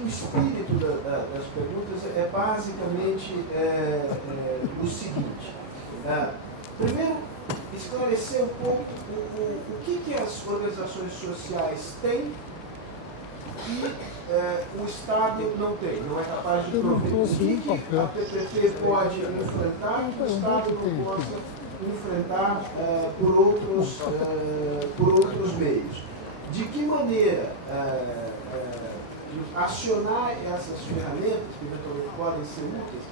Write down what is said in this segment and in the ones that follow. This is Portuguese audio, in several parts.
que o espírito das perguntas é basicamente o seguinte. Primeiro, esclarecer um pouco o que as organizações sociais têm que o Estado não tem, não é capaz de prover. O que a PPP pode enfrentar que o Estado não possa enfrentar por outros meios. De que maneira acionar essas ferramentas, que eventualmente podem ser úteis,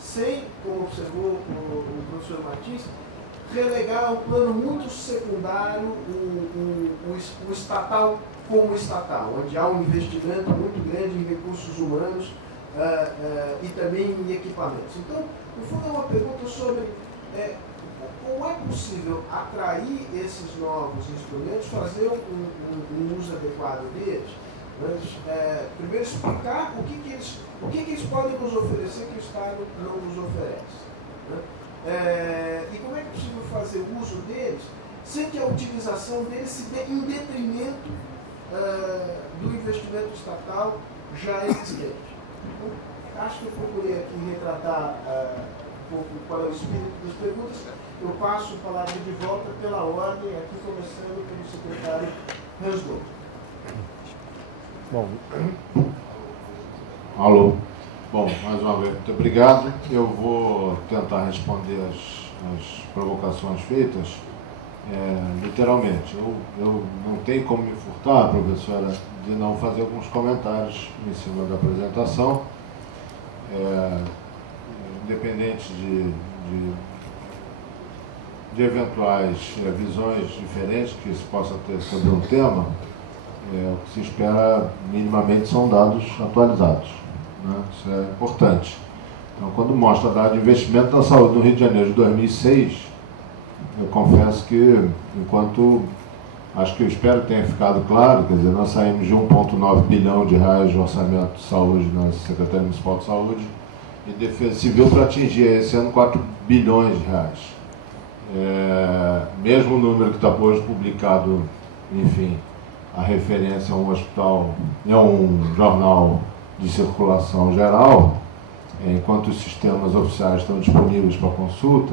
sem, como observou o professor Martins, relegar um plano muito secundário o estatal como estatal, onde há um investimento muito grande em recursos humanos e também em equipamentos. Então, no fundo, é uma pergunta sobre como é possível atrair esses novos instrumentos, fazer um uso adequado deles. Primeiro, explicar o que eles podem nos oferecer que o Estado não nos oferece. E como é que é possível fazer uso deles sem que a utilização deles se dê em detrimento do investimento estatal já existente. Então, acho que eu procurei aqui retratar um pouco qual é o espírito das perguntas. Eu passo a palavra de volta pela ordem, aqui começando pelo secretário Ransdorf. Bom, alô. Bom, mais uma vez, muito obrigado. Eu vou tentar responder as provocações feitas literalmente. Eu não tenho como me furtar, professora, de não fazer alguns comentários em cima da apresentação, independente de eventuais visões diferentes que se possa ter sobre um tema. O que se espera minimamente são dados atualizados, né? Isso é importante. Então, quando mostra dado de investimento na saúde no Rio de Janeiro de 2006, eu confesso que, enquanto acho que eu espero que tenha ficado claro, quer dizer, nós saímos de 1,9 bilhão de reais de orçamento de saúde na Secretaria Municipal de Saúde e Defesa Civil para atingir esse ano 4 bilhões de reais. Mesmo o número que está hoje publicado, enfim, a referência a um hospital, é um jornal de circulação geral, enquanto os sistemas oficiais estão disponíveis para consulta,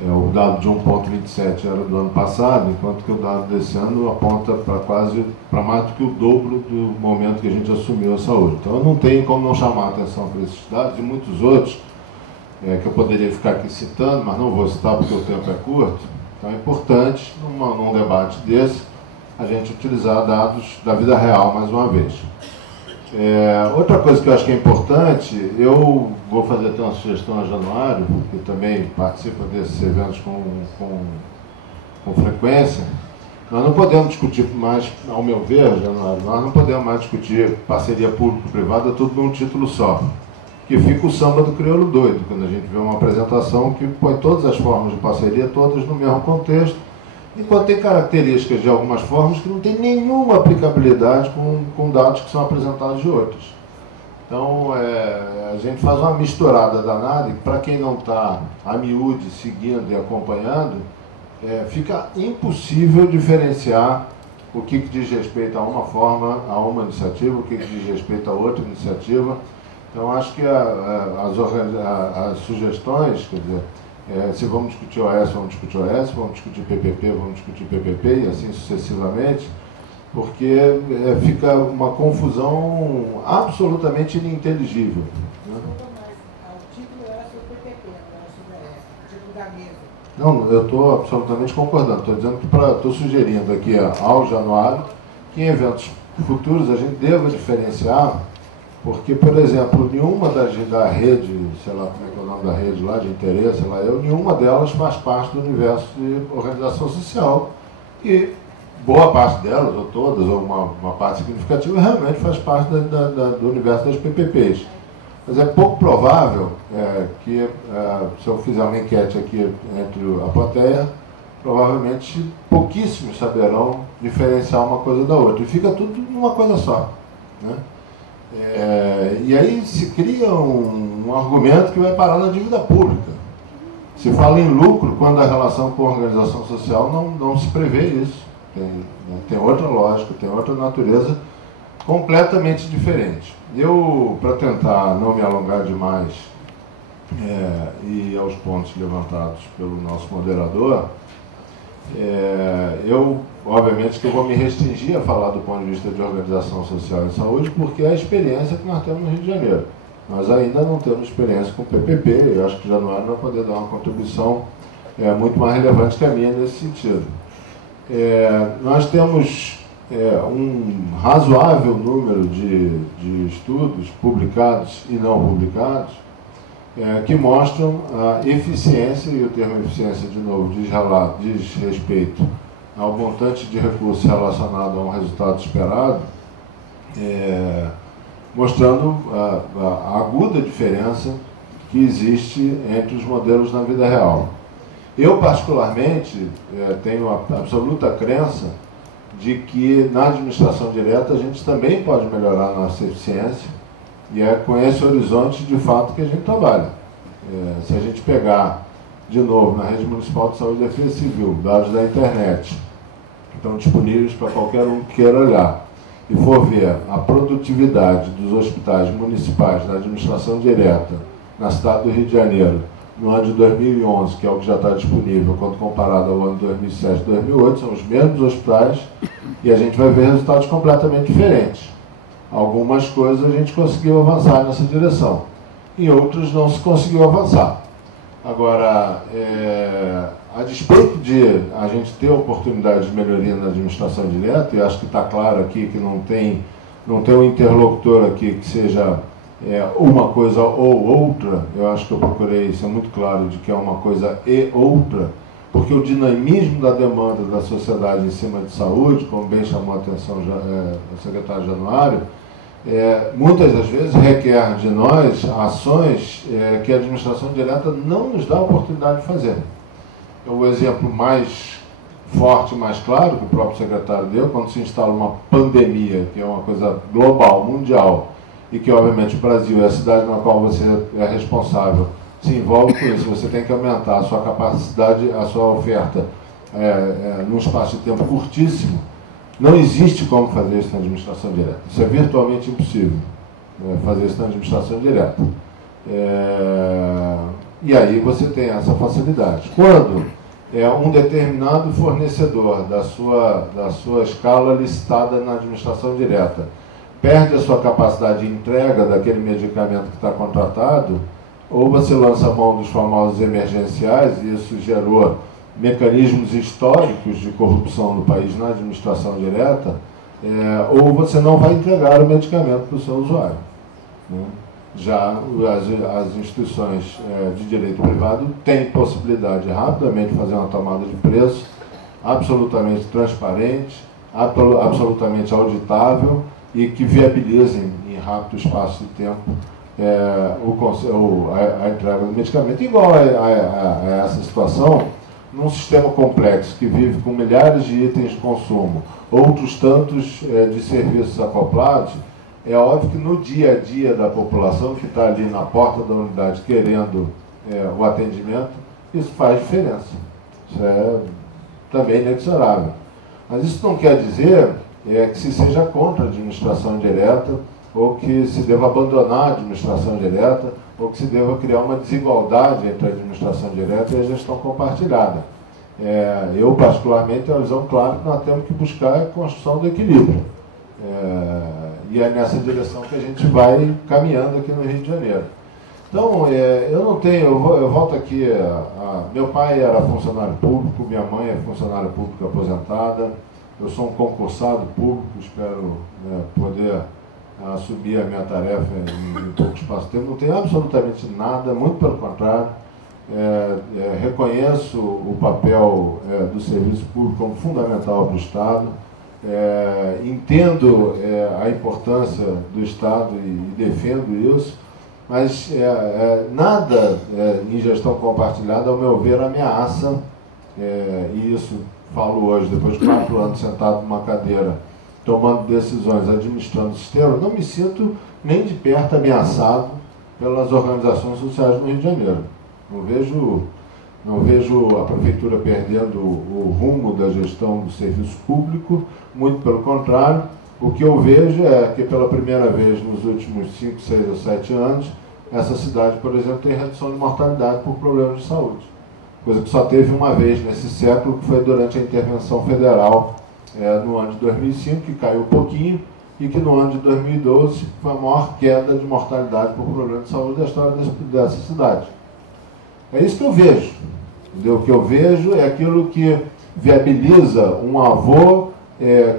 o dado de 1,27 era do ano passado, enquanto que o dado desse ano aponta para mais do que o dobro do momento que a gente assumiu a saúde. Então eu não tenho como não chamar a atenção para esses dados e muitos outros que eu poderia ficar aqui citando, mas não vou citar porque o tempo é curto. Então é importante, num debate desse, a gente utilizar dados da vida real mais uma vez. Outra coisa que eu acho que é importante, eu vou fazer até uma sugestão a Januário, que também participa desses eventos com frequência. Nós não podemos discutir mais, ao meu ver, Januário, nós não podemos mais discutir parceria público-privada tudo num título só. Que fica o samba do crioulo doido, quando a gente vê uma apresentação que põe todas as formas de parceria, todas no mesmo contexto, enquanto tem características de algumas formas que não tem nenhuma aplicabilidade com dados que são apresentados de outros. Então, a gente faz uma misturada danada e, para quem não está a miúde seguindo e acompanhando, fica impossível diferenciar o que diz respeito a uma forma, a uma iniciativa, o que diz respeito a outra iniciativa. Então, acho que as sugestões, quer dizer, se vamos discutir OS, vamos discutir OS, vamos discutir PPP, vamos discutir PPP e assim sucessivamente, porque fica uma confusão absolutamente ininteligível. Né? O título era sobre PPP, não era sobre OS, o título da mesa. Não, eu estou absolutamente concordando, estou dizendo que estou sugerindo aqui ao Januário que em eventos futuros a gente deva diferenciar. Porque, por exemplo, nenhuma da rede, sei lá como é que é o nome da rede lá, de interesse, sei lá, nenhuma delas faz parte do universo de organização social. E boa parte delas, ou todas, ou uma parte significativa, realmente faz parte do universo das PPPs. Mas é pouco provável que, se eu fizer uma enquete aqui entre a plateia, provavelmente pouquíssimos saberão diferenciar uma coisa da outra. E fica tudo numa coisa só, né? E aí se cria um argumento que vai parar na dívida pública. Se fala em lucro quando a relação com a organização social não se prevê isso. Tem outra lógica, tem outra natureza completamente diferente. Eu, para tentar não me alongar demais e aos pontos levantados pelo nosso moderador, eu, obviamente, que eu vou me restringir a falar do ponto de vista de organização social e saúde, porque é a experiência que nós temos no Rio de Janeiro. Nós ainda não temos experiência com o PPP, eu acho que o Januário vai poder dar uma contribuição muito mais relevante que a minha nesse sentido. Nós temos um razoável número de estudos publicados e não publicados que mostram a eficiência, e o termo eficiência, de novo, diz respeito ao montante de recursos relacionado a um resultado esperado, mostrando a aguda diferença que existe entre os modelos na vida real. Eu, particularmente, tenho a absoluta crença de que na administração direta a gente também pode melhorar a nossa eficiência, e é com esse horizonte, de fato, que a gente trabalha. Se a gente pegar, de novo, na Rede Municipal de Saúde e Defesa Civil, dados da internet, que estão disponíveis para qualquer um que queira olhar, e for ver a produtividade dos hospitais municipais da administração direta na cidade do Rio de Janeiro, no ano de 2011, que é o que já está disponível, quando comparado ao ano de 2007 e 2008, são os mesmos hospitais, e a gente vai ver resultados completamente diferentes. Algumas coisas a gente conseguiu avançar nessa direção, em outros não se conseguiu avançar. Agora, a despeito de a gente ter oportunidade de melhoria na administração direta, e acho que está claro aqui que não tem um interlocutor aqui que seja uma coisa ou outra, eu acho que eu procurei ser muito claro de que é uma coisa e outra, porque o dinamismo da demanda da sociedade em cima de saúde, como bem chamou a atenção o secretário Januário, muitas das vezes requer de nós ações que a administração direta não nos dá a oportunidade de fazer. O exemplo mais forte, mais claro, que o próprio secretário deu, quando se instala uma pandemia, que é uma coisa global, mundial, e que, obviamente, o Brasil é a cidade na qual você é responsável, se envolve com isso, você tem que aumentar a sua capacidade, a sua oferta num espaço de tempo curtíssimo. Não existe como fazer isso na administração direta. Isso é virtualmente impossível, fazer isso na administração direta. E aí você tem essa facilidade. Quando um determinado fornecedor da sua escala licitada na administração direta perde a sua capacidade de entrega daquele medicamento que está contratado, ou você lança a mão dos famosos emergenciais, e isso gerou mecanismos históricos de corrupção no país na administração direta, ou você não vai entregar o medicamento para o seu usuário. Né? Já as instituições de direito privado têm possibilidade de rapidamente fazer uma tomada de preço absolutamente transparente, absolutamente auditável, e que viabilizem em rápido espaço de tempo a entrega do medicamento. Igual a essa situação, num sistema complexo que vive com milhares de itens de consumo, outros tantos de serviços acoplados, é óbvio que no dia a dia da população que está ali na porta da unidade querendo o atendimento, isso faz diferença. Isso é também inexorável. Mas isso não quer dizer que se seja contra a administração direta, ou que se deva abandonar a administração direta, ou que se deva criar uma desigualdade entre a administração direta e a gestão compartilhada. Eu, particularmente, tenho a visão clara que nós temos que buscar a construção do equilíbrio. E é nessa direção que a gente vai caminhando aqui no Rio de Janeiro. Então, eu volto aqui, meu pai era funcionário público, minha mãe é funcionária pública aposentada, eu sou um concursado público, espero poder assumir a minha tarefa em pouco espaço de tempo. Não tenho absolutamente nada, muito pelo contrário. Reconheço o papel do serviço público como fundamental para o Estado, entendo a importância do Estado e defendo isso, mas nada em gestão compartilhada, ao meu ver, ameaça, e isso falo hoje, depois de 4 anos sentado numa cadeira, tomando decisões, administrando o sistema, não me sinto nem de perto ameaçado pelas organizações sociais no Rio de Janeiro. Não vejo a prefeitura perdendo o rumo da gestão do serviço público, muito pelo contrário, O que eu vejo é que pela primeira vez nos últimos 5, 6 ou 7 anos, essa cidade, por exemplo, tem redução de mortalidade por problemas de saúde. Coisa que só teve uma vez nesse século, que foi durante a intervenção federal no ano de 2005, que caiu um pouquinho, e que no ano de 2012 foi a maior queda de mortalidade por problemas de saúde da história dessa cidade. É isso que eu vejo. Entendeu? O que eu vejo é aquilo que viabiliza um avô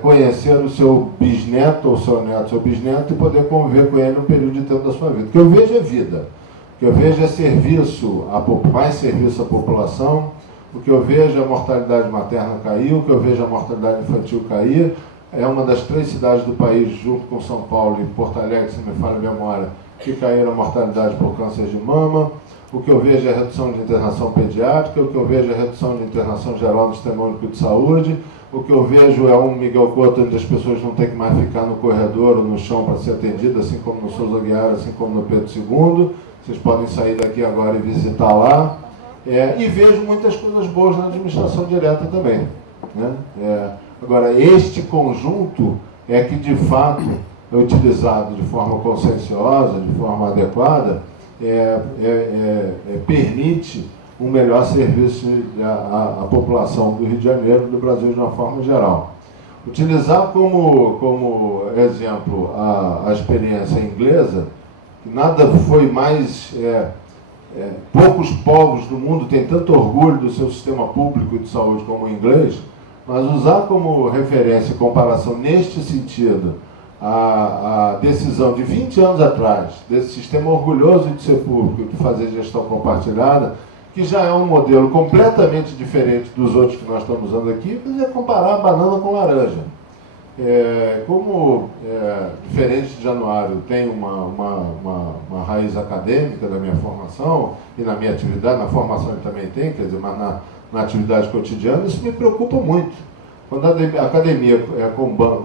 conhecer o seu bisneto, ou seu neto, seu bisneto, e poder conviver com ele no período de tempo da sua vida. O que eu vejo é vida. O que eu vejo é serviço, mais serviço à população. O que eu vejo é a mortalidade materna cair, o que eu vejo é a mortalidade infantil cair. É uma das 3 cidades do país, junto com São Paulo e Porto Alegre, se me falha a memória, que caíram a mortalidade por câncer de mama. O que eu vejo é a redução de internação pediátrica, o que eu vejo é a redução de internação geral do Sistema Único de Saúde. O que eu vejo é um Miguel Couto onde as pessoas não têm que mais ficar no corredor ou no chão para ser atendidas, assim como no Souza Guiar, assim como no Pedro II. Vocês podem sair daqui agora e visitar lá. E vejo muitas coisas boas na administração direta também. Né? Agora, este conjunto é que, de fato, é utilizado de forma conscienciosa, de forma adequada, permite um melhor serviço à população do Rio de Janeiro e do Brasil de uma forma geral. Utilizar como exemplo a experiência inglesa, que nada foi mais... poucos povos do mundo têm tanto orgulho do seu sistema público de saúde como o inglês, mas usar como referência e comparação neste sentido a decisão de 20 anos atrás, desse sistema orgulhoso de ser público, de fazer gestão compartilhada, que já é um modelo completamente diferente dos outros que nós estamos usando aqui, é comparar banana com laranja. Diferente de Januário, tem uma raiz acadêmica da minha formação, e na minha atividade, na formação ele também tem, quer dizer, mas na atividade cotidiana, isso me preocupa muito. Quando a academia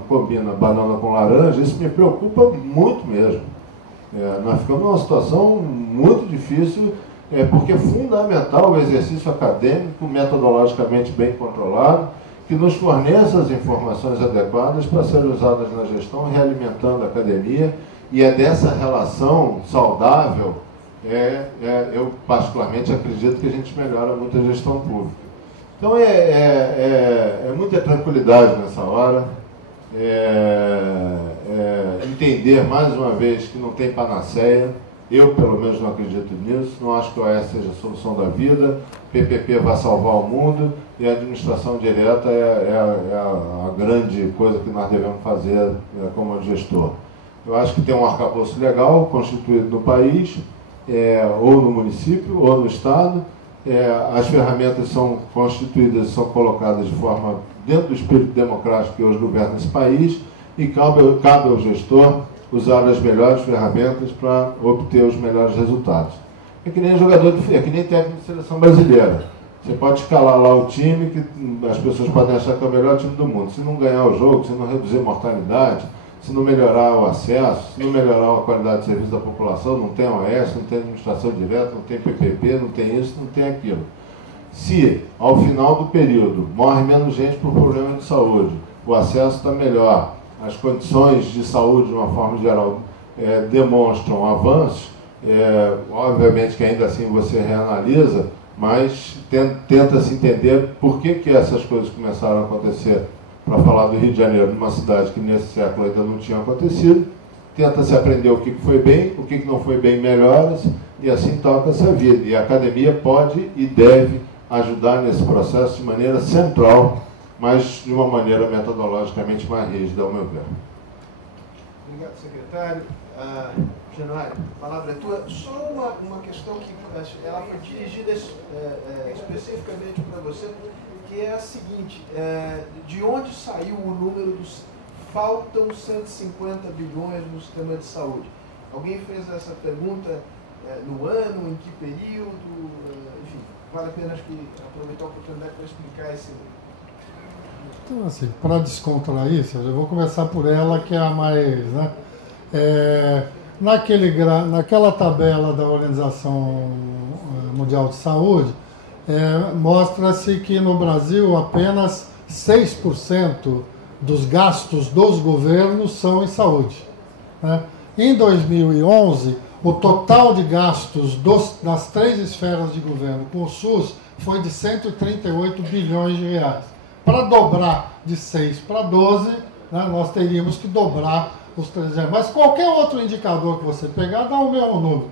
combina banana com laranja, isso me preocupa muito mesmo. Nós ficamos numa situação muito difícil, porque é fundamental o exercício acadêmico, metodologicamente bem controlado, que nos forneça as informações adequadas para serem usadas na gestão, realimentando a academia, e é dessa relação saudável, eu particularmente acredito que a gente melhora muito a gestão pública. Então é muita tranquilidade nessa hora, entender mais uma vez que não tem panaceia. Eu, pelo menos, não acredito nisso, não acho que o OAS seja a solução da vida, PPP vai salvar o mundo, e a administração direta é a grande coisa que nós devemos fazer como gestor. Eu acho que tem um arcabouço legal constituído no país, ou no município, ou no Estado. As ferramentas são constituídas, são colocadas de forma dentro do espírito democrático que hoje governa esse país, e cabe ao gestor usar as melhores ferramentas para obter os melhores resultados. É que nem é que nem técnico de seleção brasileira. Você pode escalar lá o time, que as pessoas podem achar que é o melhor time do mundo. Se não ganhar o jogo, se não reduzir mortalidade, se não melhorar o acesso, se não melhorar a qualidade de serviço da população, não tem OAS, não tem administração direta, não tem PPP, não tem isso, não tem aquilo. Se, ao final do período, morre menos gente por problemas de saúde, o acesso está melhor, as condições de saúde, de uma forma geral, demonstram avanços, obviamente que ainda assim você reanalisa, mas tenta-se entender por que essas coisas começaram a acontecer, para falar do Rio de Janeiro, numa cidade que nesse século ainda não tinha acontecido, tenta-se aprender o que foi bem, o que não foi bem, melhora-se, e assim toca-se a vida. E a academia pode e deve ajudar nesse processo de maneira central, mas de uma maneira metodologicamente mais rígida, ao meu ver. Obrigado, secretário. Januário, a palavra é tua. Só uma questão que ela foi dirigida especificamente para você, que é a seguinte: de onde saiu o número dos faltam 150 bilhões no sistema de saúde? Alguém fez essa pergunta no ano, em que período? Enfim, vale a pena acho que aproveitar a oportunidade para explicar esse. Então, assim, para descontrair, eu vou começar por ela, que é a mais, né? Naquela tabela da Organização Mundial de Saúde, mostra-se que no Brasil apenas 6% dos gastos dos governos são em saúde, né? Em 2011, o total de gastos das 3 esferas de governo com o SUS foi de 138 bilhões de reais. Para dobrar de 6 para 12, né, nós teríamos que dobrar os 300. Mas qualquer outro indicador que você pegar dá o mesmo número.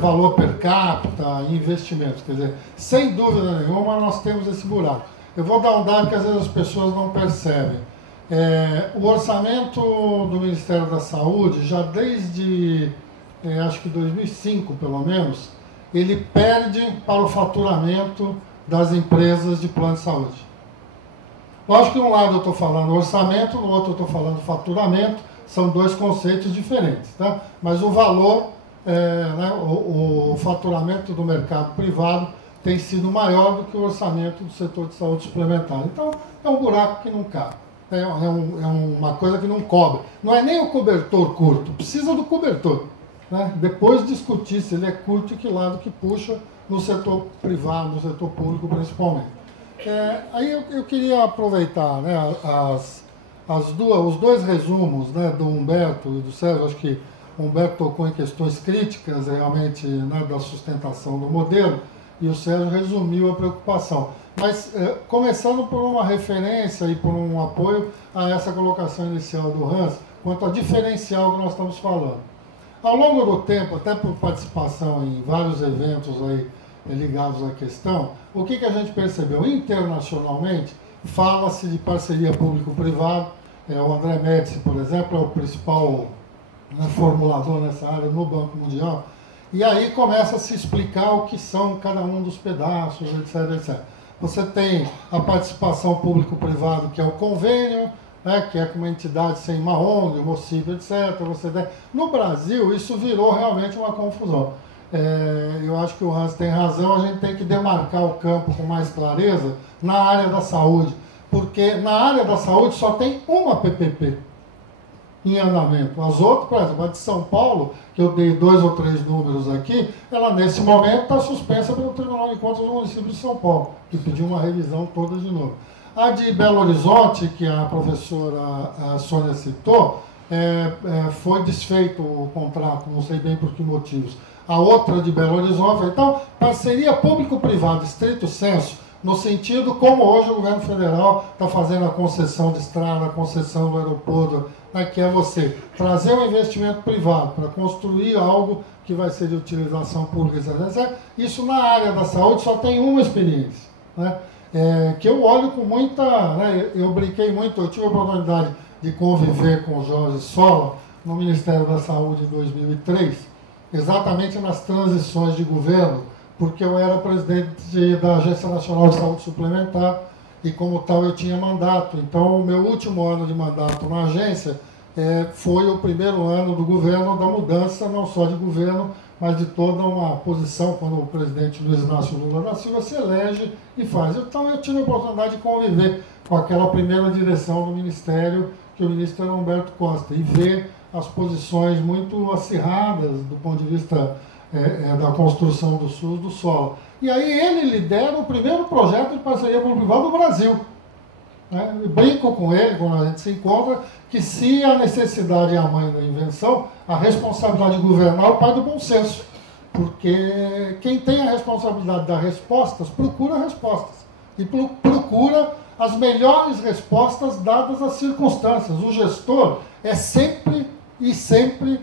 Valor per capita, investimentos. Quer dizer, sem dúvida nenhuma, nós temos esse buraco. Eu vou dar um dado que às vezes as pessoas não percebem. O orçamento do Ministério da Saúde, já desde, acho que 2005, pelo menos, ele perde para o faturamento das empresas de plano de saúde. Lógico que de um lado eu estou falando orçamento, no outro eu estou falando faturamento, são 2 conceitos diferentes, tá? Mas o valor, né, o faturamento do mercado privado tem sido maior do que o orçamento do setor de saúde suplementar. Então, é um buraco que não cabe. É uma coisa que não cobre. Não é nem o cobertor curto, precisa do cobertor, né? Depois discutir se ele é curto e que lado que puxa no setor privado, no setor público principalmente. Aí eu queria aproveitar, né, os 2 resumos, né, do Humberto e do Sérgio. Acho que o Humberto tocou em questões críticas realmente, né, da sustentação do modelo, e o Sérgio resumiu a preocupação. Mas começando por uma referência e por um apoio a essa colocação inicial do Hans, quanto ao diferencial que nós estamos falando. Ao longo do tempo, até por participação em vários eventos aí ligados à questão, o que a gente percebeu? Internacionalmente, fala-se de parceria público-privado. O André Médici, por exemplo, é o principal, né, formulador nessa área no Banco Mundial. E aí começa a se explicar o que são cada um dos pedaços, etc, etc. Você tem a participação público-privado, que é o convênio, né, que é com uma entidade sem uma ONG, uma OCIP, etc. No Brasil, isso virou realmente uma confusão. Eu acho que o Hans tem razão, a gente tem que demarcar o campo com mais clareza na área da saúde, porque na área da saúde só tem uma PPP em andamento. As outras, por exemplo, a de São Paulo, que eu dei 2 ou 3 números aqui, ela nesse momento está suspensa pelo Tribunal de Contas do município de São Paulo, que pediu uma revisão toda de novo. A de Belo Horizonte, que a professora Sônia citou, foi desfeito o contrato, não sei bem por que motivos. A outra de Belo Horizonte, então, parceria público-privada, estrito senso, no sentido como hoje o governo federal está fazendo a concessão de estrada, a concessão do aeroporto, né, que é você trazer um investimento privado para construir algo que vai ser de utilização pública, etc. Isso na área da saúde só tem uma experiência, né, que eu olho com muita... Né, eu brinquei muito, eu tive a oportunidade de conviver com o Jorge Sola no Ministério da Saúde em 2003, exatamente nas transições de governo, porque eu era presidente da Agência Nacional de Saúde Suplementar e, como tal, eu tinha mandato. Então, o meu último ano de mandato na agência foi o primeiro ano do governo da mudança, não só de governo, mas de toda uma posição, quando o presidente Luiz Inácio Lula da Silva se elege e faz. Então, eu tive a oportunidade de conviver com aquela primeira direção do Ministério, que o ministro era Humberto Costa, e ver as posições muito acirradas do ponto de vista da construção do SUS, do solo. E aí ele lidera o primeiro projeto de parceria público-privada do Brasil. Né? Eu brinco com ele, quando a gente se encontra, que se a necessidade é a mãe da invenção, a responsabilidade de governar é o pai do bom senso. Porque quem tem a responsabilidade de dar respostas, procura respostas. E procura as melhores respostas dadas às circunstâncias. O gestor é sempre e sempre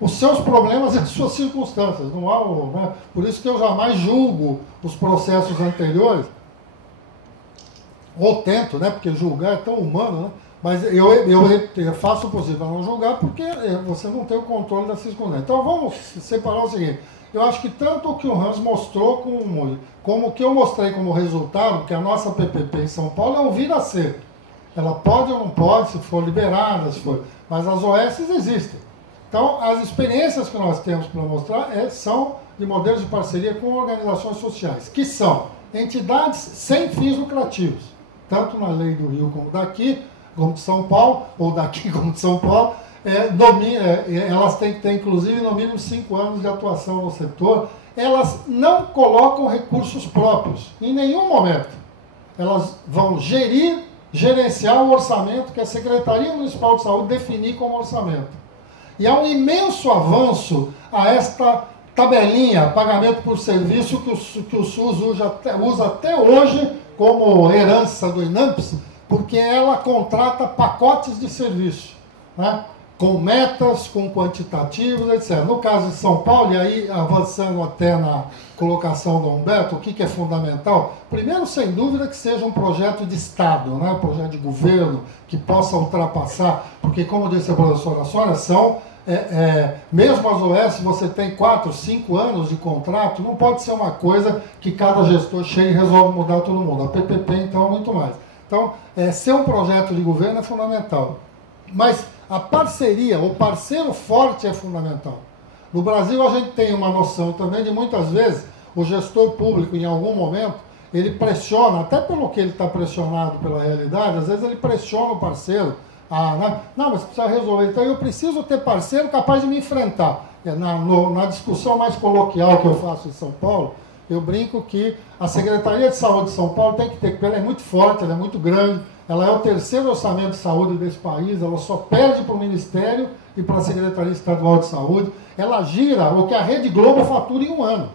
os seus problemas e as suas circunstâncias. Não há, né? Por isso que eu jamais julgo os processos anteriores, ou tento, né? Porque julgar é tão humano, né? Mas eu faço o possível para não julgar, porque você não tem o controle das circunstâncias. Então vamos separar o seguinte: eu acho que tanto o que o Hans mostrou como o que eu mostrei como resultado, que a nossa PPP em São Paulo é um vir a ser. Ela pode ou não pode, se for liberada, se for, mas as OS existem. Então, as experiências que nós temos para mostrar são de modelos de parceria com organizações sociais, que são entidades sem fins lucrativos, tanto na lei do Rio como daqui, como de São Paulo, ou daqui como de São Paulo. Elas têm que ter, inclusive, no mínimo 5 anos de atuação no setor. Elas não colocam recursos próprios, em nenhum momento. Elas vão gerir gerenciar o orçamento que a Secretaria Municipal de Saúde definir como orçamento. E há um imenso avanço a esta tabelinha, pagamento por serviço, que o SUS usa até hoje como herança do INAMPS, porque ela contrata pacotes de serviço, né? Com metas, com quantitativos, etc. No caso de São Paulo, e aí avançando até na colocação do Humberto, o que é fundamental? Primeiro, sem dúvida, que seja um projeto de Estado, né? Um projeto de governo, que possa ultrapassar, porque, como disse a professora Sônia, mesmo as OS, você tem 4, 5 anos de contrato, não pode ser uma coisa que cada gestor chega e resolve mudar todo mundo. A PPP, então, muito mais. Então, ser um projeto de governo é fundamental. Mas a parceria, o parceiro forte é fundamental. No Brasil, a gente tem uma noção também de, muitas vezes, o gestor público, em algum momento, ele pressiona, até pelo que ele está pressionado pela realidade, às vezes ele pressiona o parceiro, não, mas precisa resolver. Então, eu preciso ter parceiro capaz de me enfrentar. Na discussão mais coloquial que eu faço em São Paulo, eu brinco que a Secretaria de Saúde de São Paulo tem que ter, porque ela é muito forte, ela é muito grande, ela é o terceiro orçamento de saúde desse país, ela só perde para o Ministério e para a Secretaria Estadual de Saúde. Ela gira o que a Rede Globo fatura em um ano.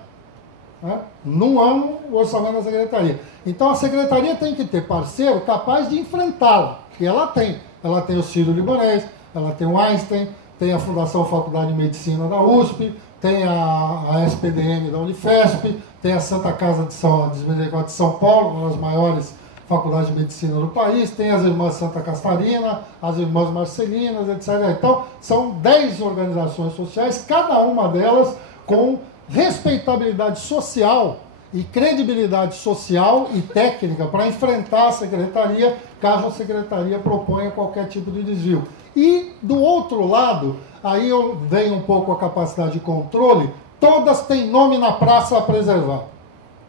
Né? Num ano, o orçamento da Secretaria. Então, a Secretaria tem que ter parceiro capaz de enfrentá-la. E ela tem. Ela tem o Sírio-Libanês, ela tem o Einstein, tem a Fundação Faculdade de Medicina da USP, tem a SPDM da Unifesp, tem a Santa Casa de Misericórdia de São Paulo, uma das maiores faculdades de medicina do país, tem as Irmãs Santa Catarina, as Irmãs Marcelinas, etc. Então, são 10 organizações sociais, cada uma delas com respeitabilidade social e credibilidade social e técnica para enfrentar a Secretaria, caso a Secretaria proponha qualquer tipo de desvio. E, do outro lado, aí eu venho um pouco a capacidade de controle, todas têm nome na praça a preservar.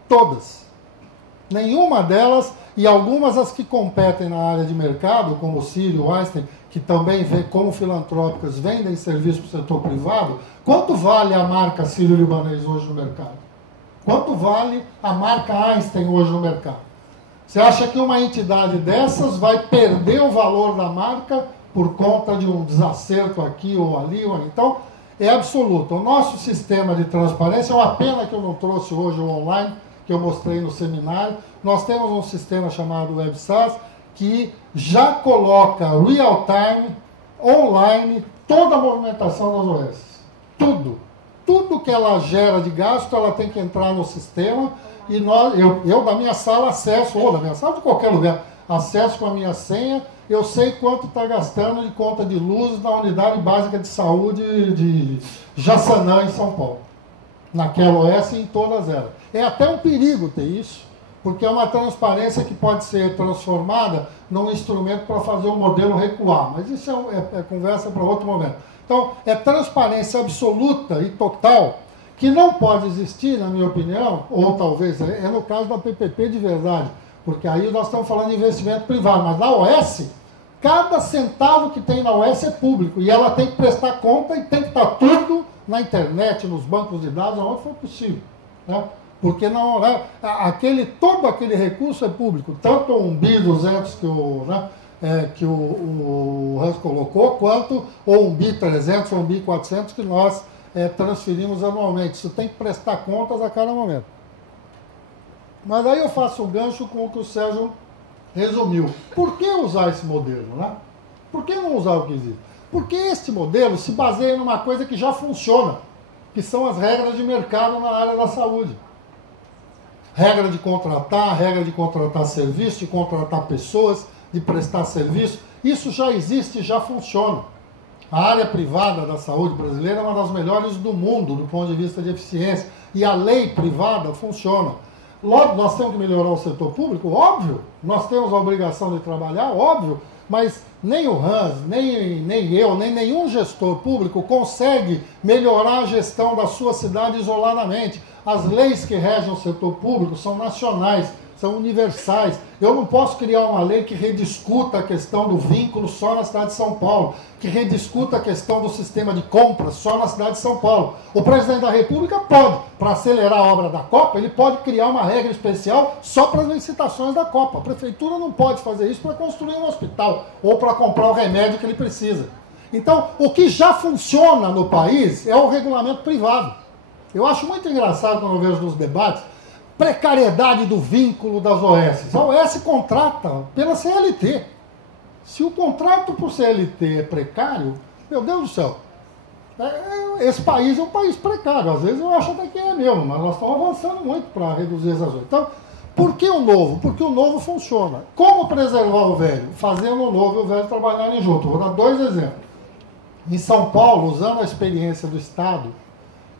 Todas. Nenhuma delas, e algumas as que competem na área de mercado, como o Sírio, o Einstein, que também, como filantrópicas, vendem serviço para o setor privado. Quanto vale a marca Sírio-Libanês hoje no mercado? Quanto vale a marca Einstein hoje no mercado? Você acha que uma entidade dessas vai perder o valor da marca por conta de um desacerto aqui ou ali? Então, é absoluto. O nosso sistema de transparência, é uma pena que eu não trouxe hoje o online, que eu mostrei no seminário. Nós temos um sistema chamado WebSAS, que já coloca real-time, online, toda a movimentação das OS. Tudo. Tudo que ela gera de gasto, ela tem que entrar no sistema. E eu da minha sala acesso, ou da minha sala de qualquer lugar, acesso com a minha senha, eu sei quanto está gastando de conta de luz na unidade básica de saúde de Jaçanã, em São Paulo. Naquela OS e em todas elas. É até um perigo ter isso, porque é uma transparência que pode ser transformada num instrumento para fazer o modelo recuar. Mas isso é conversa para outro momento. Então, é transparência absoluta e total, que não pode existir, na minha opinião, ou talvez é no caso da PPP de verdade, porque aí nós estamos falando de investimento privado, mas na OS, cada centavo que tem na OS é público, e ela tem que prestar conta e tem que estar tudo na internet, nos bancos de dados, aonde for possível. Né? Porque não, né, todo aquele recurso é público, tanto o 1 bi 200 que o Hans colocou, quanto o 1 bi 300 ou 1 bi 400 que nós transferimos anualmente. Isso tem que prestar contas a cada momento. Mas aí eu faço o gancho com o que o Sérgio resumiu. Por que usar esse modelo? Né? Por que não usar o que existe? Porque este modelo se baseia numa coisa que já funciona, que são as regras de mercado na área da saúde. Regra de contratar serviço, de contratar pessoas, de prestar serviço. Isso já existe, já funciona. A área privada da saúde brasileira é uma das melhores do mundo, do ponto de vista de eficiência. E a lei privada funciona. Logo, nós temos que melhorar o setor público? Óbvio. Nós temos a obrigação de trabalhar? Óbvio. Mas nem o Hans, nem eu, nem nenhum gestor público consegue melhorar a gestão da sua cidade isoladamente. As leis que regem o setor público são nacionais. são universais. Eu não posso criar uma lei que rediscuta a questão do vínculo só na cidade de São Paulo, que rediscuta a questão do sistema de compras só na cidade de São Paulo. O presidente da República pode, para acelerar a obra da Copa, ele pode criar uma regra especial só para as licitações da Copa. A prefeitura não pode fazer isso para construir um hospital ou para comprar o remédio que ele precisa. Então, o que já funciona no país é o regulamento privado. Eu acho muito engraçado quando eu vejo nos debates precariedade do vínculo das OS. A OS contrata pela CLT. Se o contrato por CLT é precário, meu Deus do céu, esse país é um país precário. Às vezes eu acho até que é mesmo, mas nós estamos avançando muito para reduzir essas coisas. Então, por que o novo? Porque o novo funciona. Como preservar o velho? Fazendo o novo e o velho trabalharem junto. Vou dar 2 exemplos. Em São Paulo, usando a experiência do Estado,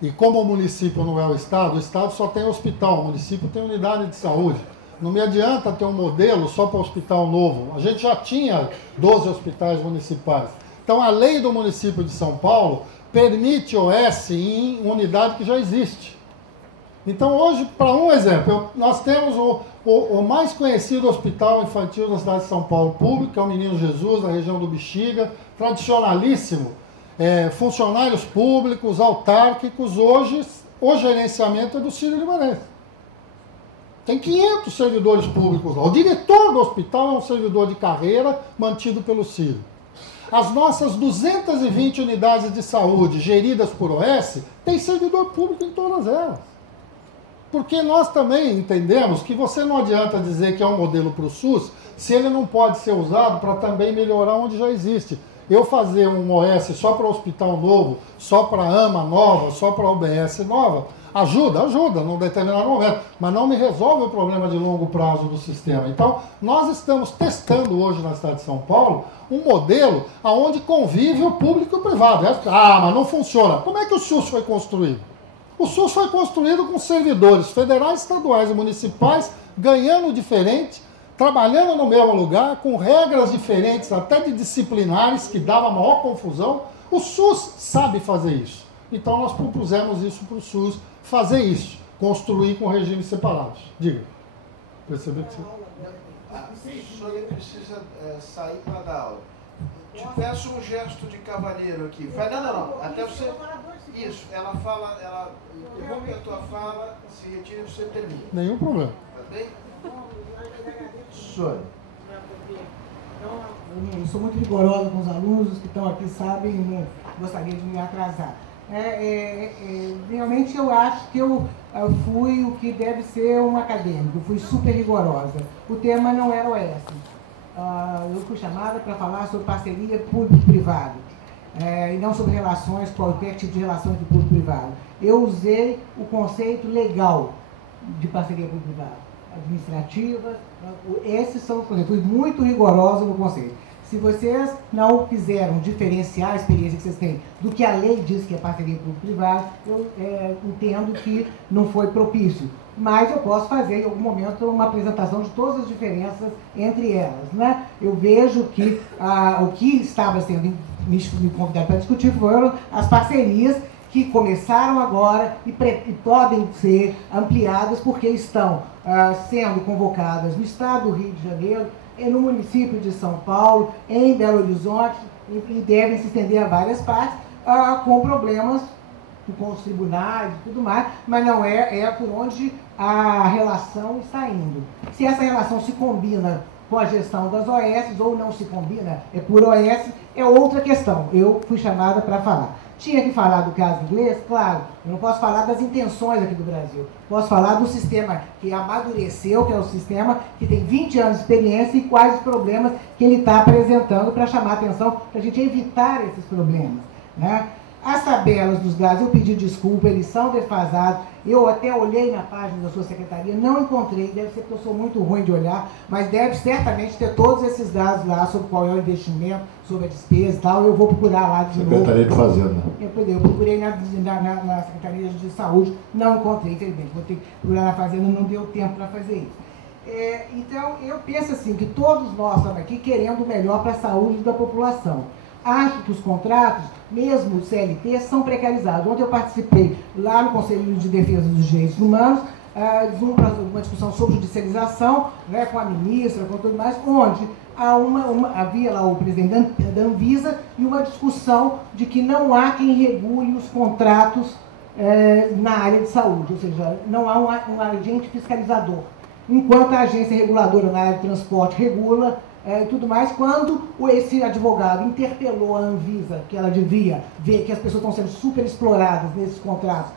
e como o município não é o Estado só tem hospital, o município tem unidade de saúde. Não me adianta ter um modelo só para hospital novo. A gente já tinha 12 hospitais municipais. Então, a lei do município de São Paulo permite OS em unidade que já existe. Então, hoje, para um exemplo, nós temos o mais conhecido hospital infantil da cidade de São Paulo público, que é o Menino Jesus, na região do Bexiga, tradicionalíssimo. Funcionários públicos, autárquicos, hoje o gerenciamento é do Sírio-Libanês. Tem 500 servidores públicos lá. O diretor do hospital é um servidor de carreira mantido pelo Sírio. As nossas 220 unidades de saúde geridas por OS tem servidor público em todas elas. Porque nós também entendemos que você não adianta dizer que é um modelo para o SUS se ele não pode ser usado para também melhorar onde já existe. Eu fazer um OS só para hospital novo, só para AMA nova, só para UBS nova, ajuda num determinado momento, mas não me resolve o problema de longo prazo do sistema. Então, nós estamos testando hoje na cidade de São Paulo um modelo onde convive o público e o privado. Mas não funciona. Como é que o SUS foi construído? O SUS foi construído com servidores federais, estaduais e municipais ganhando diferente, trabalhando no mesmo lugar, com regras diferentes, até de disciplinares, que dava maior confusão. O SUS sabe fazer isso. Então nós propusemos isso para o SUS, fazer isso, construir com regimes separados. Diga. Percebeu que você... O senhor precisa sair para dar aula. Te peço um gesto de cavalheiro aqui. Não. Até você... Isso, ela interrompe a tua fala, se retira e você termina. Nenhum problema. Tá bem? Senhor. Eu sou muito rigorosa com os alunos, os que estão aqui sabem, não gostaria de me atrasar. Realmente eu acho que eu fui o que deve ser um acadêmico, fui super rigorosa. O tema não era o S. Eu fui chamada para falar sobre parceria público-privado, e não sobre relações, qualquer tipo de relações de público-privado. Eu usei o conceito legal de parceria público-privado, administrativas, esses são os conceitos. Fui muito rigorosa no conceito. Se vocês não quiseram diferenciar a experiência que vocês têm do que a lei diz que é parceria público-privada, eu entendo que não foi propício. Mas eu posso fazer, em algum momento, uma apresentação de todas as diferenças entre elas, né? Eu vejo que o que estava sendo me convidado para discutir foram as parcerias que começaram agora e podem ser ampliadas porque estão sendo convocadas no estado do Rio de Janeiro, no município de São Paulo, em Belo Horizonte, e devem se estender a várias partes, com problemas com os tribunais e tudo mais, mas não é por onde a relação está indo. Se essa relação se combina com a gestão das OS ou não se combina, é por OS, é outra questão. Eu fui chamada para falar. Tinha que falar do caso inglês? Claro, eu não posso falar das intenções aqui do Brasil. Posso falar do sistema que amadureceu, que é o sistema que tem 20 anos de experiência e quais os problemas que ele está apresentando para chamar a atenção, para a gente evitar esses problemas, né? As tabelas dos dados, eu pedi desculpa, eles são defasados. Eu até olhei na página da sua secretaria, não encontrei, deve ser porque eu sou muito ruim de olhar, mas deve certamente ter todos esses dados lá sobre qual é o investimento, sobre a despesa e tal. Eu vou procurar lá de novo. Secretaria de Fazenda. Eu procurei na Secretaria de Saúde, não encontrei, infelizmente. Vou ter que procurar na Fazenda, não deu tempo para fazer isso. Então, eu penso assim, que todos nós estamos aqui querendo o melhor para a saúde da população. Acho que os contratos, mesmo o CLT, são precarizados. Ontem eu participei lá no Conselho de Defesa dos Direitos Humanos, deslumbra uma discussão sobre judicialização, né, com a ministra, com tudo mais, onde havia lá o presidente da Anvisa e uma discussão de que não há quem regule os contratos na área de saúde, ou seja, não há um agente fiscalizador. Enquanto a agência reguladora na área de transporte regula e tudo mais, quando esse advogado interpelou a Anvisa, que ela devia ver que as pessoas estão sendo super exploradas nesses contratos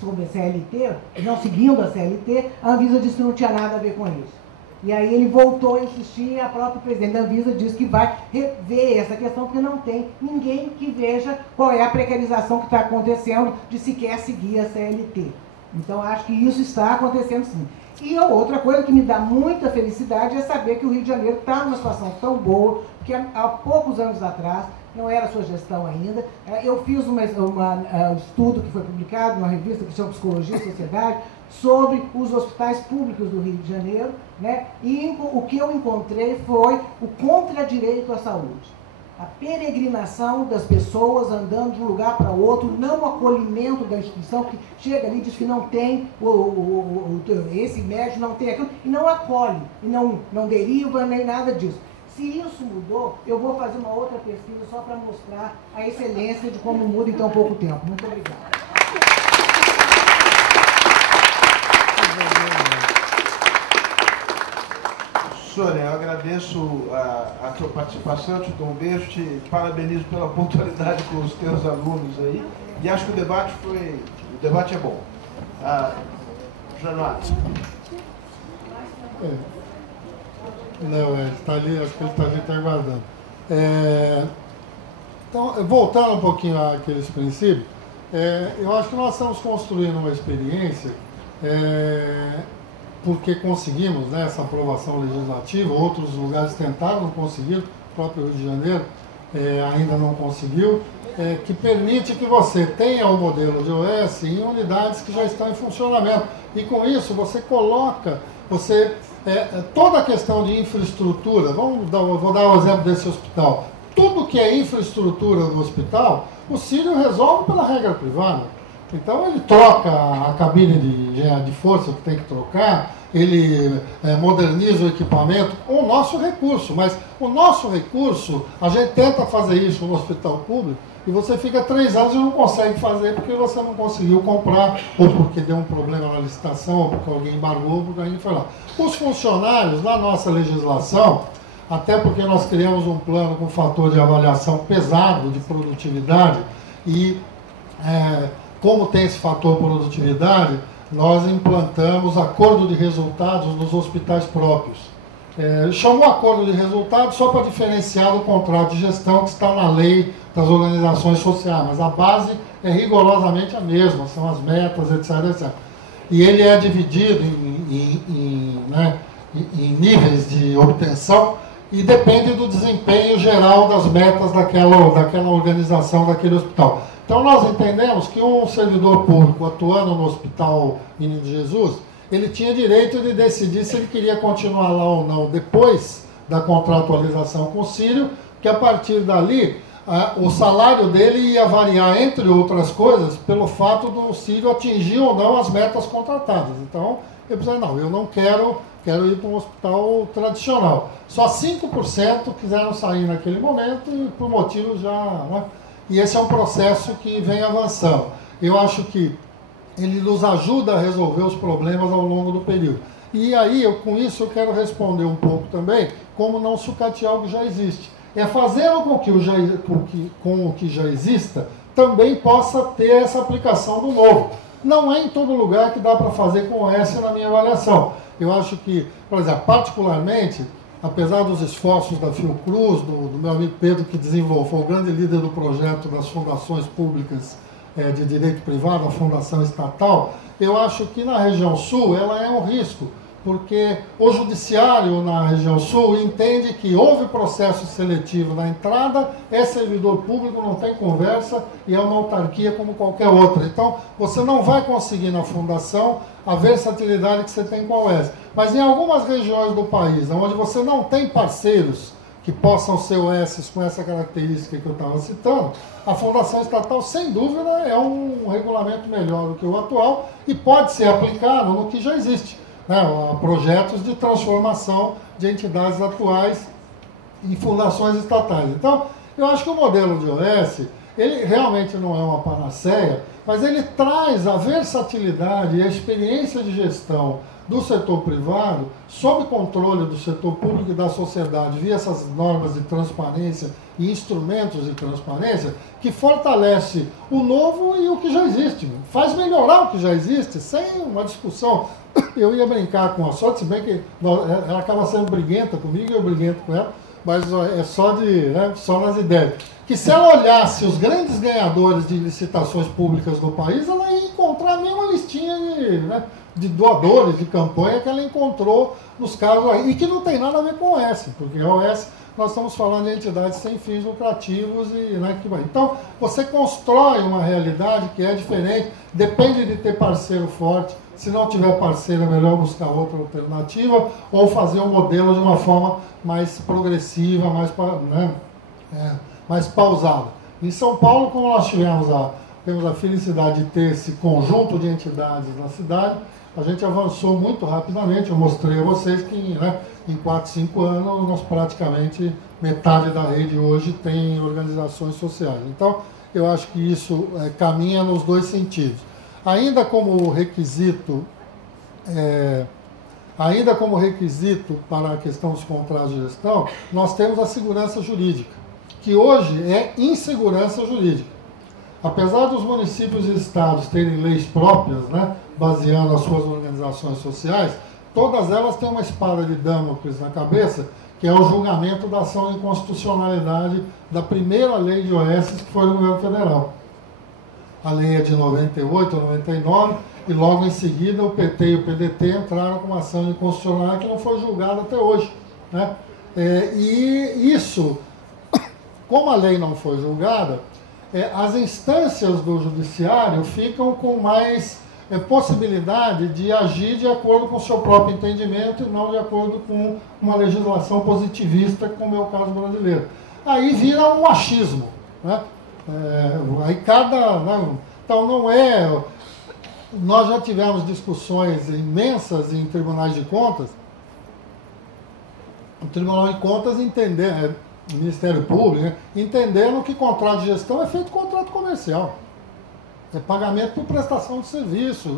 sobre a CLT, não seguindo a CLT, a Anvisa disse que não tinha nada a ver com isso. E aí ele voltou a insistir e a própria presidente da Anvisa disse que vai rever essa questão, porque não tem ninguém que veja qual é a precarização que está acontecendo de sequer seguir a CLT. Então, acho que isso está acontecendo sim. E a outra coisa que me dá muita felicidade é saber que o Rio de Janeiro está numa situação tão boa, que há poucos anos atrás, não era sua gestão ainda, eu fiz um estudo que foi publicado numa revista que chama Psicologia e Sociedade, sobre os hospitais públicos do Rio de Janeiro, né? E o que eu encontrei foi o contradireito à saúde. A peregrinação das pessoas andando de um lugar para outro, não o acolhimento da instituição, que chega ali e diz que não tem, esse médico não tem aquilo, e não acolhe, e não deriva nem nada disso. Se isso mudou, eu vou fazer uma outra pesquisa só para mostrar a excelência de como muda em tão pouco tempo. Muito obrigada. Sônia, eu agradeço a tua participação, eu te dou um beijo, te parabenizo pela pontualidade com os teus alunos aí, e acho que o debate é bom. Januário. Não, ele está ali, acho que ele está ali aguardando. Então, voltando um pouquinho àqueles princípios, eu acho que nós estamos construindo uma experiência porque conseguimos, né, essa aprovação legislativa, outros lugares tentaram, não conseguiram, o próprio Rio de Janeiro ainda não conseguiu, que permite que você tenha um modelo de OS em unidades que já estão em funcionamento. E com isso você coloca, toda a questão de infraestrutura, vou dar o exemplo desse hospital, tudo que é infraestrutura do hospital, o Sírio resolve pela regra privada. Então ele troca a cabine de força que tem que trocar, ele moderniza o equipamento, o nosso recurso, mas o nosso recurso, a gente tenta fazer isso no hospital público e você fica 3 anos e não consegue fazer porque você não conseguiu comprar, ou porque deu um problema na licitação, ou porque alguém embargou, ou porque alguém foi lá. Os funcionários, na nossa legislação, até porque nós criamos um plano com fator de avaliação pesado de produtividade e como tem esse fator produtividade, nós implantamos acordo de resultados nos hospitais próprios. Chamou acordo de resultados só para diferenciar do contrato de gestão que está na lei das organizações sociais, mas a base é rigorosamente a mesma, são as metas, etc, etc. E ele é dividido em níveis de obtenção e depende do desempenho geral das metas daquela organização, daquele hospital. Então nós entendemos que um servidor público atuando no Hospital Menino Jesus, ele tinha direito de decidir se ele queria continuar lá ou não depois da contratualização com o Sírio, que a partir dali o salário dele ia variar, entre outras coisas, pelo fato do Sírio atingir ou não as metas contratadas. Então eu pensei, não, eu não quero ir para um hospital tradicional. Só 5% quiseram sair naquele momento e por motivos já... Né? E esse é um processo que vem avançando. Eu acho que ele nos ajuda a resolver os problemas ao longo do período. E aí, com isso, eu quero responder um pouco também como não sucatear o que já existe. É fazer com que o que já exista também possa ter essa aplicação do novo. Não é em todo lugar que dá para fazer com OS na minha avaliação. Eu acho que, por exemplo, particularmente... Apesar dos esforços da Fiocruz, do meu amigo Pedro, que desenvolveu, foi o grande líder do projeto das fundações públicas de direito privado, a fundação estatal, eu acho que na região sul ela é um risco, porque o judiciário na região sul entende que houve processo seletivo na entrada, é servidor público, não tem conversa e é uma autarquia como qualquer outra. Então, você não vai conseguir na fundação a versatilidade que você tem com a UES. Mas em algumas regiões do país, onde você não tem parceiros que possam ser OS com essa característica que eu estava citando, a fundação estatal, sem dúvida, é um regulamento melhor do que o atual e pode ser aplicado no que já existe, né? A projetos de transformação de entidades atuais em fundações estatais. Então, eu acho que o modelo de OS, ele realmente não é uma panaceia, mas ele traz a versatilidade e a experiência de gestão do setor privado, sob controle do setor público e da sociedade, via essas normas de transparência e instrumentos de transparência, que fortalece o novo e o que já existe. Faz melhorar o que já existe, sem uma discussão. Eu ia brincar com a sorte, se bem que ela acaba sendo briguenta comigo e eu briguento com ela, mas é só, só nas ideias. Que se ela olhasse os grandes ganhadores de licitações públicas do país, ela ia encontrar a mesma listinha de doadores de campanha que ela encontrou nos casos aí, e que não tem nada a ver com o OS, porque a OS nós estamos falando de entidades sem fins lucrativos e que vai. Então, você constrói uma realidade que é diferente, depende de ter parceiro forte. Se não tiver parceiro, é melhor buscar outra alternativa ou fazer um modelo de uma forma mais progressiva, mais pausada. Em São Paulo, como nós temos a felicidade de ter esse conjunto de entidades na cidade, a gente avançou muito rapidamente. Eu mostrei a vocês que em 4, 5 anos, nós praticamente, metade da rede hoje tem organizações sociais. Então, eu acho que isso caminha nos dois sentidos. Ainda como requisito para a questão dos contratos de gestão, nós temos a segurança jurídica, que hoje é insegurança jurídica. Apesar dos municípios e estados terem leis próprias, baseando as suas organizações sociais, todas elas têm uma espada de Damocles na cabeça, que é o julgamento da ação de inconstitucionalidade da primeira lei de OS, que foi no governo federal. A lei é de 98 ou 99, e logo em seguida o PT e o PDT entraram com uma ação de inconstitucionalidade que não foi julgada até hoje. E isso, como a lei não foi julgada, as instâncias do judiciário ficam com mais possibilidade de agir de acordo com o seu próprio entendimento e não de acordo com uma legislação positivista, como é o caso brasileiro. Aí vira um achismo. Então não é... Nós já tivemos discussões imensas em tribunais de contas. O Tribunal de Contas entender, o Ministério Público, entendendo que contrato de gestão é feito contrato comercial. É pagamento por prestação de serviço.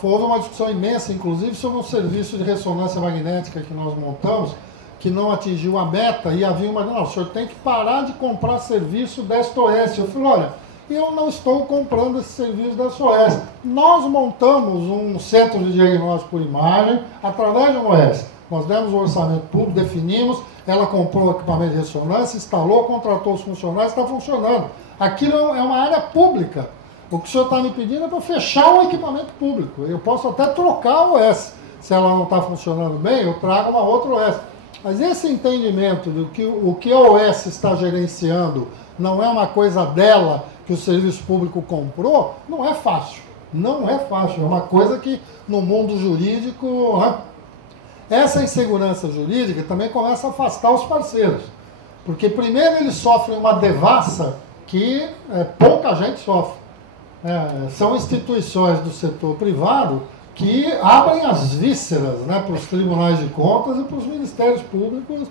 Houve uma discussão imensa, inclusive, sobre um serviço de ressonância magnética que nós montamos, que não atingiu a meta, e havia não, o senhor tem que parar de comprar serviço da SOS. Eu falei, olha, eu não estou comprando esse serviço da SOS. Nós montamos um centro de diagnóstico por imagem através de um OS. Nós demos o orçamento público, definimos, ela comprou o equipamento de ressonância, instalou, contratou os funcionários, está funcionando. Aquilo é uma área pública. O que o senhor está me pedindo é para fechar o equipamento público. Eu posso até trocar o OS. Se ela não está funcionando bem, eu trago uma outra OS. Mas esse entendimento do que o que a OS está gerenciando não é uma coisa dela que o serviço público comprou, não é fácil. Não é fácil. É uma coisa que no mundo jurídico... Essa insegurança jurídica também começa a afastar os parceiros. Porque primeiro eles sofrem uma devassa que pouca gente sofre. São instituições do setor privado que abrem as vísceras para os tribunais de contas e para os ministérios públicos.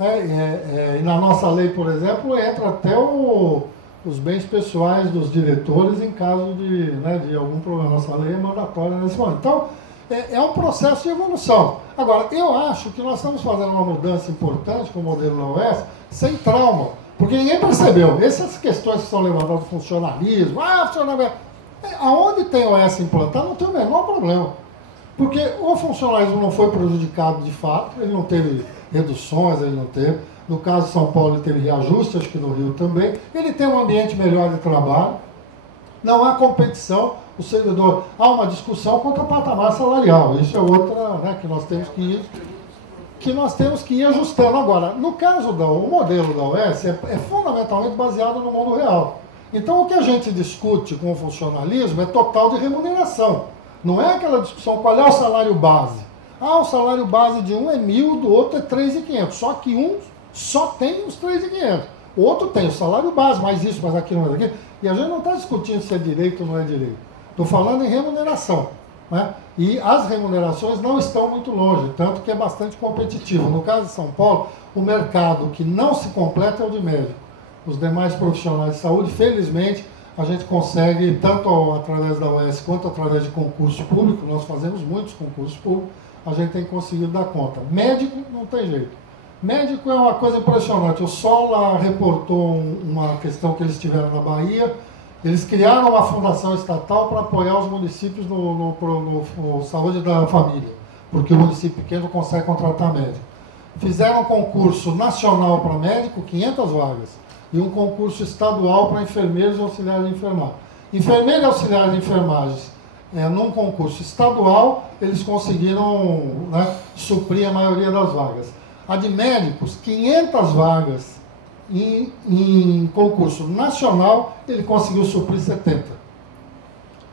E na nossa lei, por exemplo, entra até os bens pessoais dos diretores em caso de algum problema. Nossa lei é mandatória nesse momento. Então, é um processo de evolução. Agora, eu acho que nós estamos fazendo uma mudança importante com o modelo da OS sem trauma, porque ninguém percebeu. Essas questões que são levantadas do funcionalismo, aonde tem OS implantado, não tem o menor problema. Porque o funcionalismo não foi prejudicado de fato, ele não teve reduções, ele não teve. No caso de São Paulo, ele teve reajuste, acho que no Rio também. Ele tem um ambiente melhor de trabalho, não há competição. O servidor, há uma discussão contra o patamar salarial. Isso é outra que nós temos que ir ajustando. Agora, no caso o modelo da OS é fundamentalmente baseado no mundo real. Então, o que a gente discute com o funcionalismo é total de remuneração. Não é aquela discussão qual é o salário base. Ah, o salário base de um é 1.000, do outro é 3.500. Só que um só tem os 3.500. O outro tem o salário base, mais isso, mais aquilo, mais aquilo. E a gente não está discutindo se é direito ou não é direito. Estou falando em remuneração. Né? E as remunerações não estão muito longe, tanto que é bastante competitivo. No caso de São Paulo, o mercado que não se completa é o de médico. Os demais profissionais de saúde, felizmente, a gente consegue, tanto através da UES quanto através de concurso público, nós fazemos muitos concursos públicos, a gente tem conseguido dar conta. Médico não tem jeito. Médico é uma coisa impressionante. O Sola reportou uma questão que eles tiveram na Bahia. Eles criaram uma fundação estatal para apoiar os municípios no saúde da família, porque o município pequeno consegue contratar médico. Fizeram um concurso nacional para médico, 500 vagas, e um concurso estadual para enfermeiros e auxiliares de enfermagem. Enfermeiro e auxiliar de enfermagem, num concurso estadual, eles conseguiram, né, suprir a maioria das vagas. A de médicos, 500 vagas em concurso nacional, ele conseguiu suprir 70.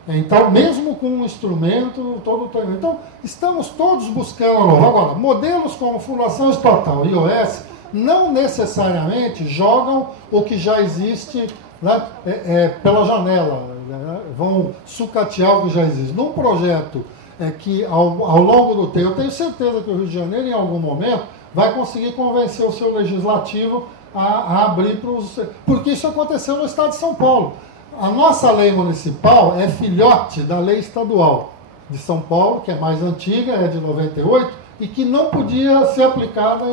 Então, mesmo com um instrumento, todo o tamanho. Então, estamos todos buscando a nova. Agora, modelos como Fundação Estatal e IOS não necessariamente jogam o que já existe, né, pela janela, né, vão sucatear o que já existe. Num projeto que, ao longo do tempo, eu tenho certeza que o Rio de Janeiro, em algum momento, vai conseguir convencer o seu legislativo a abrir para os... Porque isso aconteceu no estado de São Paulo. A nossa lei municipal é filhote da lei estadual de São Paulo, que é mais antiga, é de 98, e que não podia ser aplicada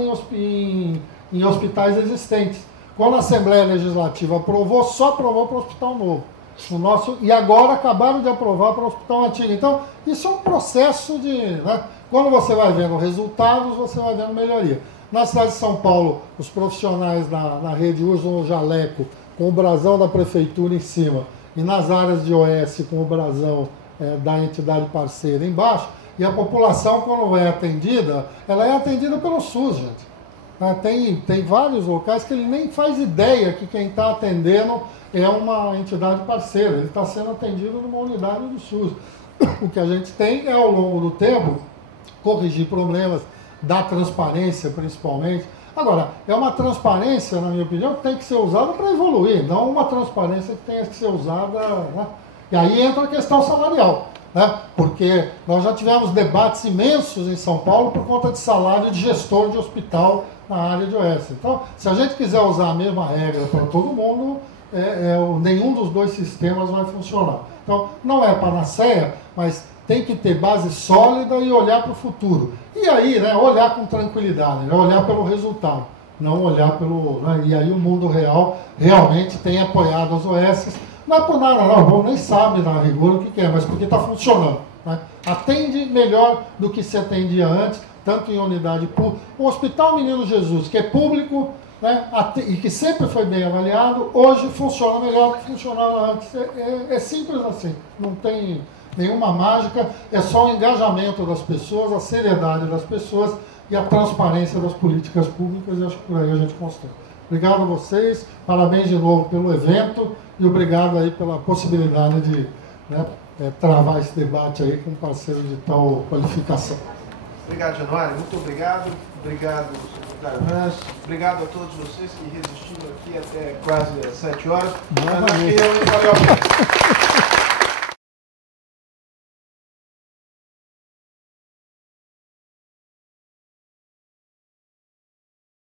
em hospitais existentes. Quando a Assembleia Legislativa aprovou, só aprovou para o Hospital Novo. E agora acabaram de aprovar para o Hospital Antigo. Então, isso é um processo de... Né? Quando você vai vendo resultados, você vai vendo melhoria. Na cidade de São Paulo, os profissionais na rede usam o jaleco com o brasão da prefeitura em cima, e nas áreas de OS com o brasão da entidade parceira embaixo, e a população, quando é atendida, ela é atendida pelo SUS, gente. Tem vários locais que ele nem faz ideia que quem está atendendo é uma entidade parceira, ele está sendo atendido numa unidade do SUS. O que a gente tem é, ao longo do tempo, corrigir problemas da transparência, principalmente. Agora, é uma transparência, na minha opinião, que tem que ser usada para evoluir, não uma transparência que tenha que ser usada... Né? E aí entra a questão salarial, né? Porque nós já tivemos debates imensos em São Paulo por conta de salário de gestor de hospital na área de OS. Então, se a gente quiser usar a mesma regra para todo mundo, nenhum dos dois sistemas vai funcionar. Então, não é panaceia, mas tem que ter base sólida e olhar para o futuro. E aí, né, olhar com tranquilidade, né, olhar pelo resultado, não olhar pelo... Né, e aí o mundo real realmente tem apoiado as OS. Não é por nada, não, bom, nem sabe na rigor o que é, mas porque está funcionando. Né? Atende melhor do que se atendia antes, tanto em unidade pública. O Hospital Menino Jesus, que é público, né, e que sempre foi bem avaliado, hoje funciona melhor do que funcionava antes. É simples assim, não tem nenhuma mágica, é só o engajamento das pessoas, a seriedade das pessoas e a transparência das políticas públicas, e acho que por aí a gente constrói. Obrigado a vocês, parabéns de novo pelo evento e obrigado aí pela possibilidade de, né, travar esse debate aí com um parceiro de tal qualificação. Obrigado, Januário, muito obrigado. Obrigado, secretário Hans. Obrigado a todos vocês que resistiram aqui até quase 7 horas. Mas acho que valeu a pena.